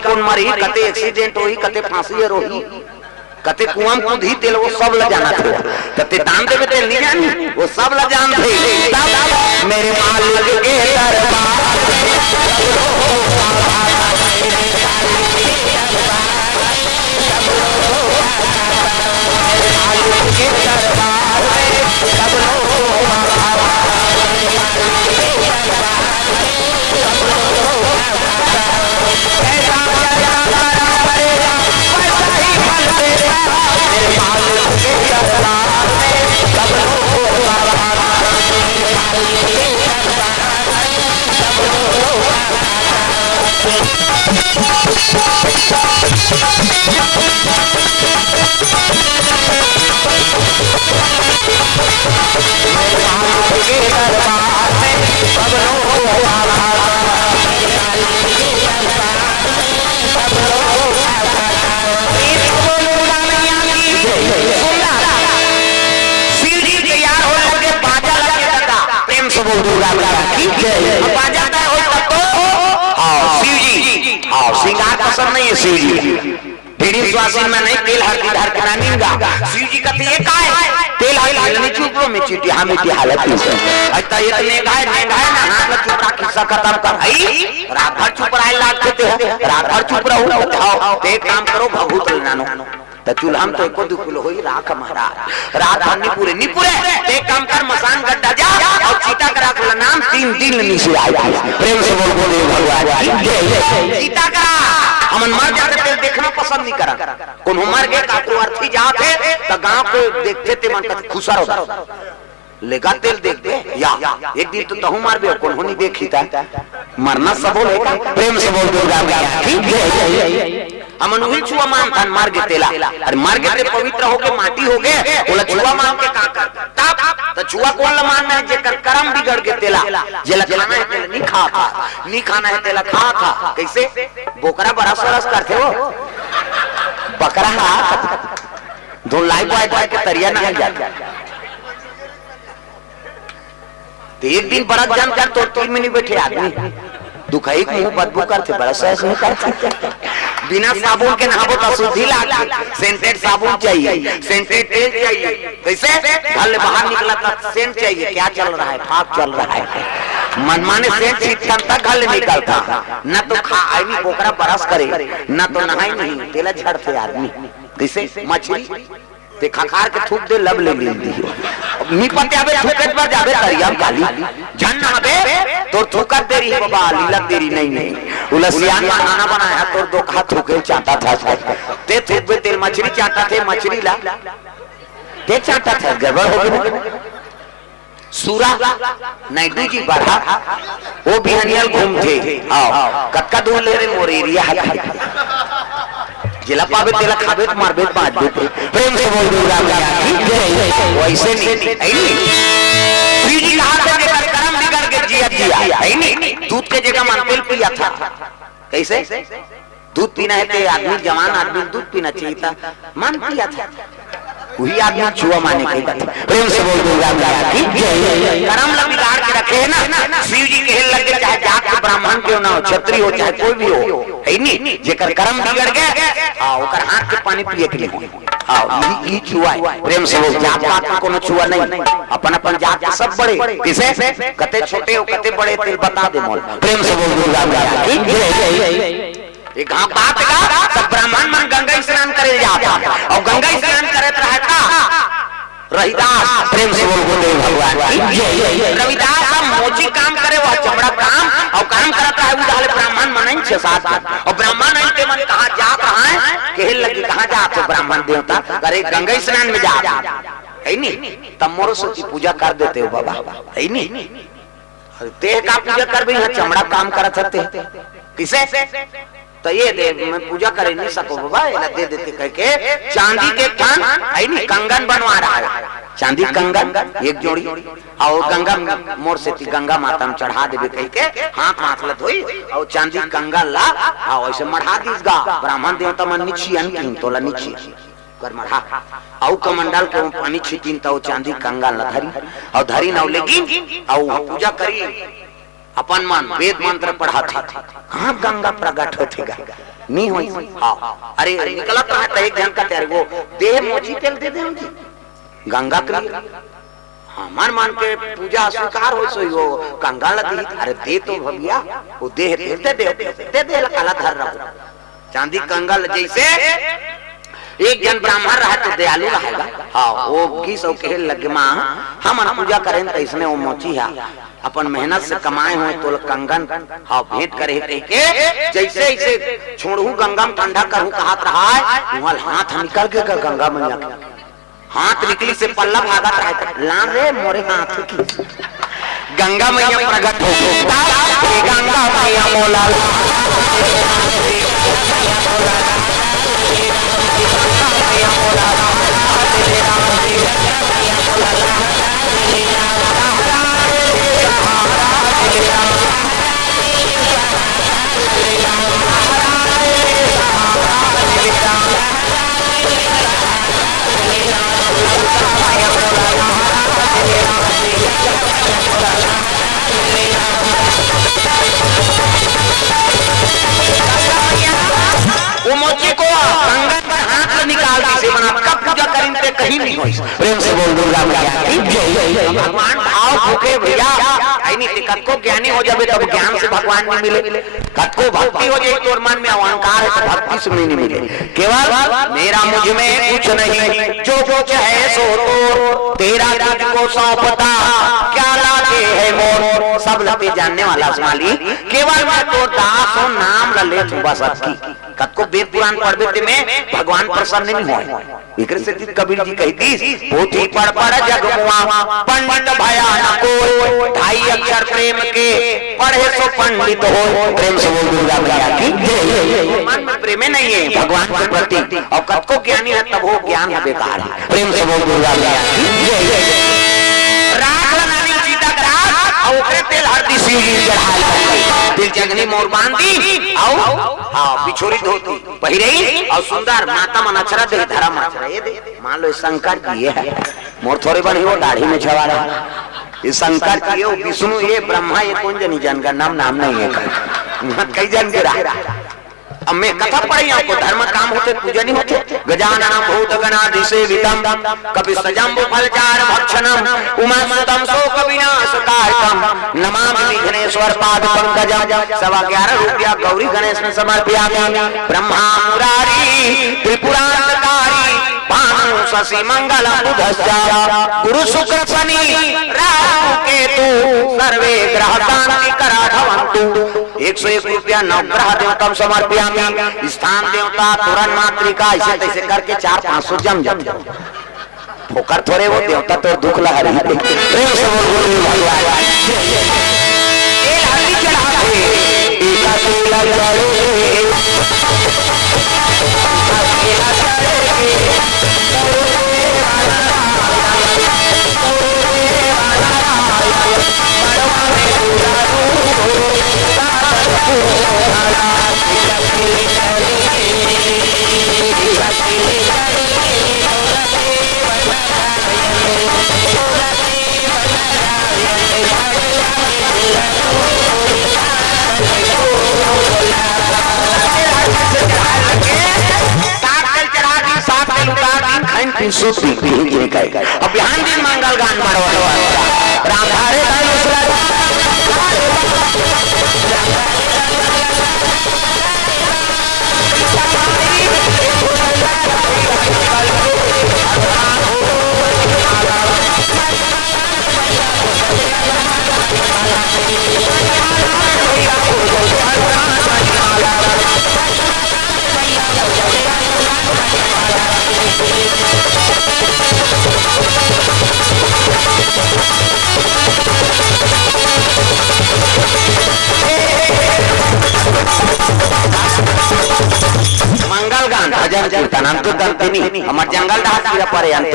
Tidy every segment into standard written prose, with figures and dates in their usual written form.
कौन मरी, कते एक्सीडेंट होई, कते फांसी रोही, कते कुआं में कूदी तेल, वो सब ल जाना थे। कते दान देवे तेल नहीं जानी, वो सब ल जान थे। मेरे मालिक के दरबार श्रृंगार पसंद नहीं है शिव जी, भिड़ी स्वासी में नहीं तेल हर धार करानीगा। शिव जी कहते ये का है तेल हाल नहीं चुपलो में चीटी हमें की हालत है अच्छा ये ने गाय ना हाथ चुप रख किस्सा खत्म कर आई रात भर चुप रहे लाग देते हो, रात भर चुप रहो बताओ ते काम करो भभूत नानो त चूल्हाम तो एको दुकुल होई राख मारा रात भर नहीं पूरे ते काम कर मसान गड्ढा जा और चीता करा का नाम 3 दिन नीचे आई। प्रेम से बोल बोले भगवान चीता करा हमन मर जाते तेल देखना पसंद नहीं करा, कोन मर गए काकू अर्थी जाते त गांव पे देखते ते मन कति खुशा होता लेगा तेल देख दे या एक दिन तो तहु मार बे कोन होनी देखी ता मरना सब बोले प्रेम से बोल दो ठीक है हमन वही छुआ मान थान मार के तेला अरे मार के ते पवित्र हो के माटी हो गए बोला छुआ मान के का कर तब तो छुआ कौन ल मान में जेकर कर्म बिगड़ के तेला जेला खाना है तेला नहीं खा था, नहीं खाना है तेला खा था। कैसे बोकरा बड़ा सरस करते हो बकरा दो लाई बाय के तरिया नहीं जाता तो एक दिन बड़ा जान कर तो 3 मिनट बैठे आदमी दुखाई मुंह बदबू करते बड़ा सहज नहीं करते बिना साबुन के नहाबो तो शुद्धि लागे, सेंटेड साबुन चाहिए, सेंटेड तेल चाहिए। कैसे घर बाहर निकला तब सेंट चाहिए, क्या चल रहा है फाप चल रहा है मनमाने सेंट सीखन तक घर निकलता न तो खा आई बोकरा बरस करे न तो नहाई नहीं तेला झड़ते आदमी। कैसे मछली ते खखार के थूक दे लब ले दी नी पते आबे थूकत पर जाबे तरिया गाली जन आबे तो थूकत देरी है बाबा लीलक देरी नहीं उलसियान का खाना बनाया तो दो खा थूके चाटा था ते थूक पे तेल मछली चाटा थे मछली ला ते चाटा था गड़बड़ हो गई सूरा नायडू जी बढ़ा वो बिहनियल घूमते आओ कक्का दूर ले रे मोरेरिया जिला पावे तेला खाबे तो मारबे बाज दे प्रेम से बोल दो राम वैसे नहीं सीधी हाथ से लेकर कर्म बिगड़ के जिया है नहीं दूध के जगह मान तेल पिया था। कैसे दूध पीना है तो आदमी जवान आदमी दूध पीना चाहिए था मान पिया था वही आदमी छुआ माने की बात। प्रेम से बोल दो राम कर्म ल बिगाड़ के रखे है ना शिव जी के लग के चाहे जात के ब्राह्मण क्यों ना हो क्षत्रिय हो चाहे कोई भी हो है नहीं जेकर कर्म बिगड़ गया हां ओकर हाथ के पानी पिए के लिए हां ई छुआ प्रेम से बोल जात पात कोनो छुआ नहीं अपन अपन जात सब बड़े किसे कते छोटे हो कते बड़े तेल बता दे मोल। प्रेम से बोल दो राम एक बात का सब ब्राह्मण मन गंगा स्नान करे जाता और गंगा स्नान करत रहता रविदास। प्रेम से बोल बोले भगवान रविदास हम मोची काम करे वो चमड़ा काम और काम करता है उधाले ब्राह्मण मन 6-7 और ब्राह्मण नहीं के मन कहां जा रहा है कहे लगी कहां जा तो ब्राह्मण देवता अरे गंगा स्नान में जा है नहीं तब मोरो सोची पूजा कर देते हो बाबा है नहीं ते का पूजा कर भी चमड़ा काम करत रहते किसे तो ये दे मैं पूजा कर नहीं सको बाबा ये दे देते कह के चांदी के कान है नहीं कंगन बनवा रहा है चांदी कंगन एक जोड़ी और गंगा मोर से गंगा माता में चढ़ा देवे कह के हाथ माथला धोई और चांदी कंगन ला और ऐसे मढ़ा दीसगा ब्राह्मण देवता मन नीची अनकीन तोला नीची कर मढ़ा और कमंडल के पानी छिटिन तो चांदी कंगन ला धरी और धरी न लेगी और पूजा करी अपन मन वेद मंत्र पढ़ा था कहाँ गंगा प्रकट होतेगा नहीं होई। हाँ अरे निकला तो है एक जन का तेरे वो देह मोची तेल दे दे जी गंगा के लिए। हाँ मान के पूजा स्वीकार हो सो वो गंगा लगी। अरे दे तो भैया वो देह दे काला धर रहा चांदी कंगल जैसे एक जन ब्राह्मण रहा तो दयालु रहेगा। हाँ वो किस खेल लगे माँ हम पूजा करें तो इसने वो मोची है अपन मेहनत से कमाए हुए तो कंगन हाँ भेंट करे के जैसे ऐसे छोड़ू गंगा में ठंडा करूँ कहा रहा है हाथ निकल के गंगा में हाथ निकली से पल्ला भागा रहा लान रे मोरे हाथ की गंगा मैया प्रकट हो गंगा मैया मोला वो मोची को कंगन पर हाथ निकाल दी से बना कब पूजा करेंगे कहीं नहीं होई। प्रेम से बोल दुर्गा मैया की जय। भगवान भाव भूखे भैया आई नहीं कत को ज्ञानी हो जाबे तब ज्ञान से भगवान नहीं मिले कत को भक्ति हो जाए तो मन में अहंकार है तो भक्ति से नहीं मिले। केवल मेरा मुझ में कुछ नहीं जो कुछ है सो तो तेरा तुझको सौंपता क्या लागे है मोर सब लते जानने वाला माली केवल मैं तो दास हूं नाम लले तू बस की कत को वेद पुराण पढ़ते में भगवान प्रसन्न नहीं हुए। इकरे से कबीर जी कहती पोथी पढ़ पढ़ जग मुआ पंडित भया न कोई ढाई अक्षर प्रेम के पढ़े सो पंडित हो। प्रेम से बोल दुर्गा मैया की जय। मन में प्रेम नहीं है भगवान के प्रति और कत को ज्ञानी है तब वो ज्ञान है बेकार है। प्रेम से बोल दुर्गा मैया की जय। तेल हरदी शिव जी चढ़ाई दिल जगनी मोर बांधी आओ हाँ बिछोरी धोती पहिरई और सुंदर माता मन अक्षरा दे धर्म अक्षरा ये दे मान लो शंकर की ये है मोर थोड़ी बनी वो दाढ़ी में छवा रहा ये शंकर की ये विष्णु ये ब्रह्मा ये कौन जनी जन का नाम नहीं है कई जन के रहा। अब मैं कथा पढ़ी आपको धर्म काम होते पूजा नहीं होते गजानन भूत गणाधिसेवितम कपि सजम्बु फलचार भक्षणम उमासुतम शोक विनाशकारकम नमामि विघ्नेश्वर पाद पंकजम 11.5 रुपया गौरी गणेश ने समर्पयामि। ब्रह्मा मुरारी त्रिपुरांतकारी भानु शशि मंगल बुधश्च गुरु शुक्र शनि राहु केतु सर्वे ग्रह शांति कराधवन्तु 101 रुपया नवग्रह देवतम समर्पयामि। स्थान देवता तुरन मातृका ऐसे तैसे करके 400-500 जम ठोकर थोड़े वो देवता तो दुख लहरी प्रेम से बोल भगवान अब बिहान दिन मंगल गान मारो राम धारे मंगल गान भजन कीर्तन अंत दंतिनी हमर जंगल दास परे अंत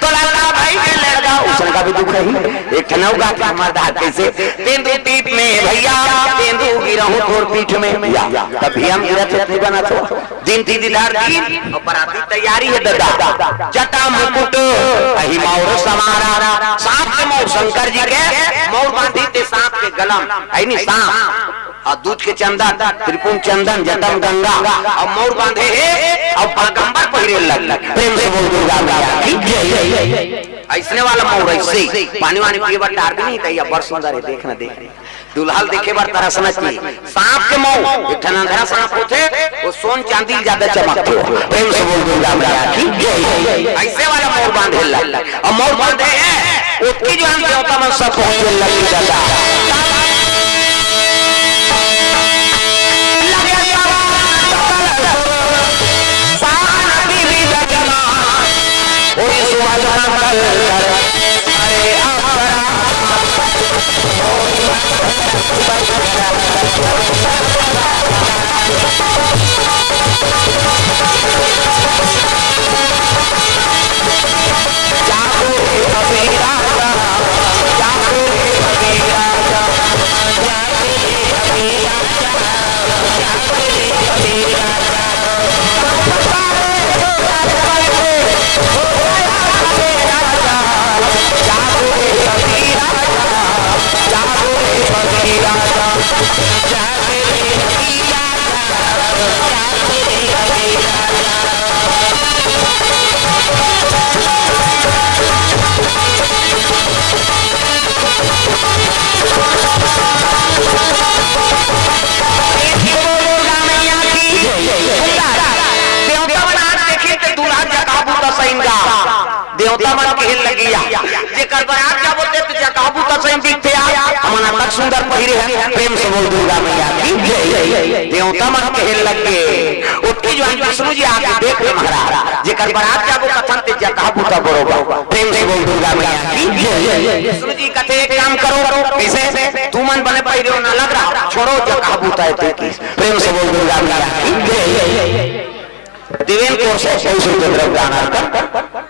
तो लाला भाई आई के लड़का उसन का भी दुख है एक ठनौ गा के हमार दाद कैसे तेंदु पीठ में भैया तेंदु गिरहूं तोर पीठ में तभी हम गिरा चटनी बना तो दिन दीदार दिन और बराती तैयारी है दादा जटा मुकुट अहि मौर समारा सांप के मौर शंकर जी के मौर बांधी ते सांप के गलम है नी सांप और दूध के चंदन त्रिपुण चंदन जटम गंगा और मौर बांधे है और बागंबर पहिरे लग प्रेम से बोल दुर्गा मैया की जय ऐसने वाला मौर ऐसे पानी वानी पिए बार टार भी नहीं तैया बड़ सुंदर है देखना देख दुल्हल देखे बार तरह समझ की सांप के मौर एक ठनंधरा सांप होते वो सोन चांदी ज्यादा चमकते हो प्रेम से बोल दुर्गा मैया की जय ऐसे वाला मौर बांधे लग और मौर बांधे है उसकी जो हम देवता में सब पहुंचे लगी जाता देवता मन के लगिया जेकर बरात जब होते तो जकाबू का सही दिखते आ हमारा तक सुंदर पहिरे है प्रेम से बोल दुर्गा मैया की जय देवता मन के लग गए उठकी जो विष्णु जी आके देख ले महाराज जेकर बरात जब कथन ते जकाबू का बरोबर प्रेम से बोल दुर्गा मैया की जय विष्णु जी कहते एक काम करो कैसे तू मन बने पहिरे ना लग रहा छोड़ो जकाबू ताए ते की प्रेम से बोल दुर्गा मैया की जय देवेन को से द्रव्य दान